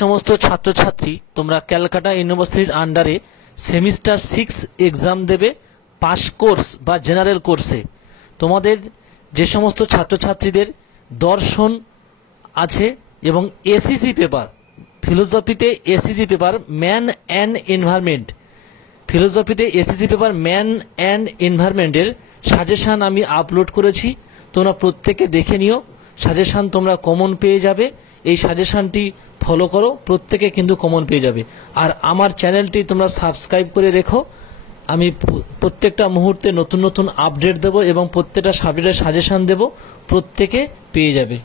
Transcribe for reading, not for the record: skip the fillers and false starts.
সমস্ত ছাত্রছাত্রী তোমরা ক্যালকাটা ইউনিভার্সিটির আন্ডারে সেমিস্টার 6 এক্সাম দেবে পাস কোর্স বা জেনারেল কোর্সে, তোমাদের যে সমস্ত ছাত্রছাত্রীদের দর্শন আছে এবং ACC paper, ফিলোসফিতে ACC paper man and environment, ফিলোসফিতে ACC paper man and এনভায়রনমেন্টের suggestion আমি আপলোড করেছি, তোমরা প্রত্যেকে দেখে নিও। সাজেশান তোমরা কমন পেয়ে যাবে, এই সাজেশানটি ফলো করো, প্রত্যেকে কিন্তু কমন পেয়ে যাবে। আর আমার চ্যানেলটি তোমরা সাবস্ক্রাইব করে রেখো, আমি প্রত্যেকটা মুহূর্তে নতুন নতুন আপডেট দেবো এবং প্রত্যেকটা সাবজেক্টের সাজেশান দেবো, প্রত্যেকে পেয়ে যাবে।